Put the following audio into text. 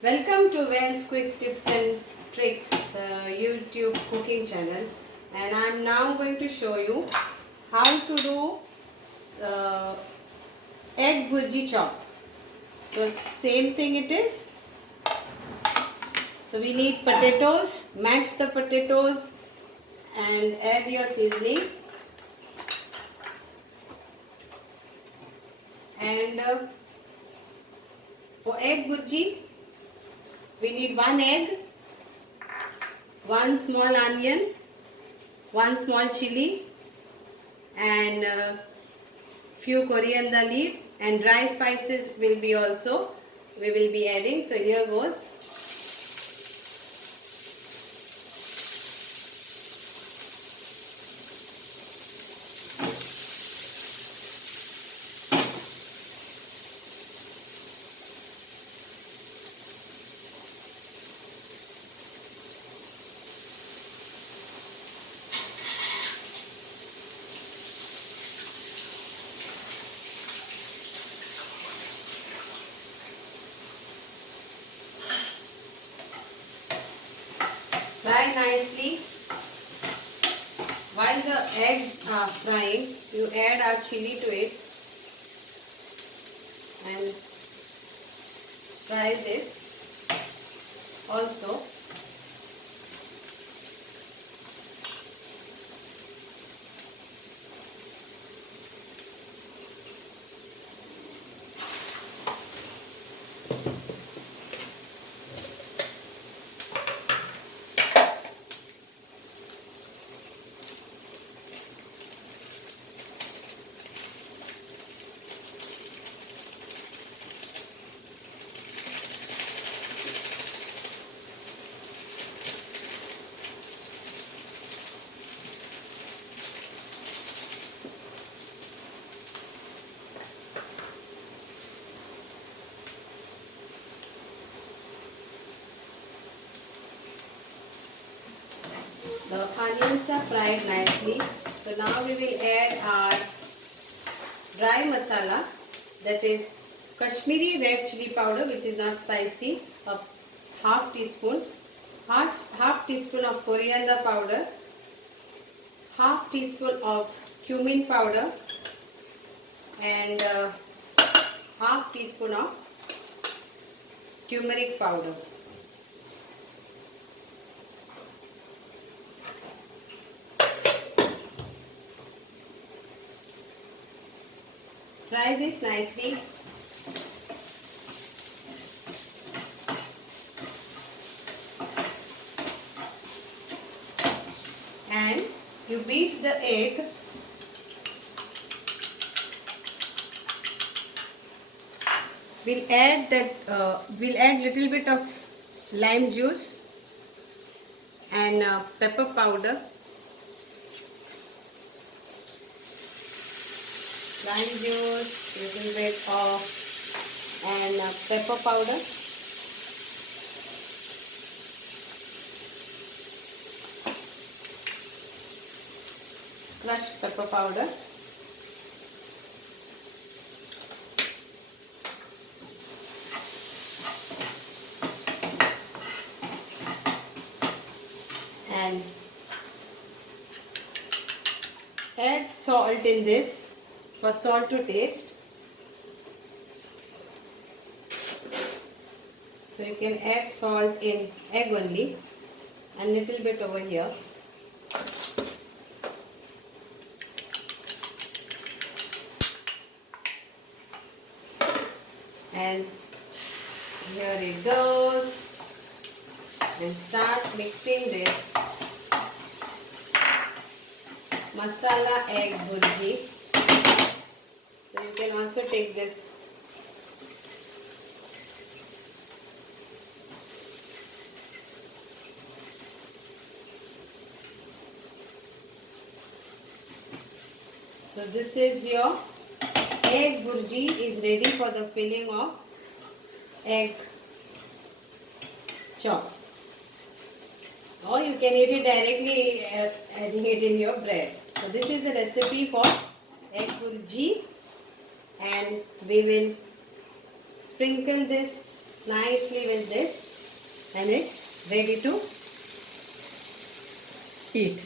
Welcome to Wells Quick Tips and Tricks YouTube cooking channel, and I am now going to show you how to do uh, egg burji chop. So same thing it is. So we need potatoes, mash the potatoes and add your seasoning, and for egg burji we need one egg, one small onion, one small chili, and few coriander leaves, and dry spices will be also we will be adding. So here goes. Fry nicely. While the eggs are frying, you add our chili to it and fry this also. The onions are fried nicely. So now we will add our dry masala, that is Kashmiri red chili powder, which is not spicy, of half teaspoon, half teaspoon of coriander powder, half teaspoon of cumin powder, and half teaspoon of turmeric powder. Fry this nicely. And you beat the egg. We'll add little bit of lime juice and pepper powder. Lime juice, little bit of, and pepper powder. Crushed pepper powder. And add salt in this for salt to taste. So you can add salt in egg only and little bit over here. And here it goes. And start mixing this masala egg burji. So you can also take this so this is your egg burji is ready for the filling of egg chop, or you can eat it directly adding it in your bread. So this is the recipe for egg burji, and we will sprinkle this nicely with this, and it's ready to eat.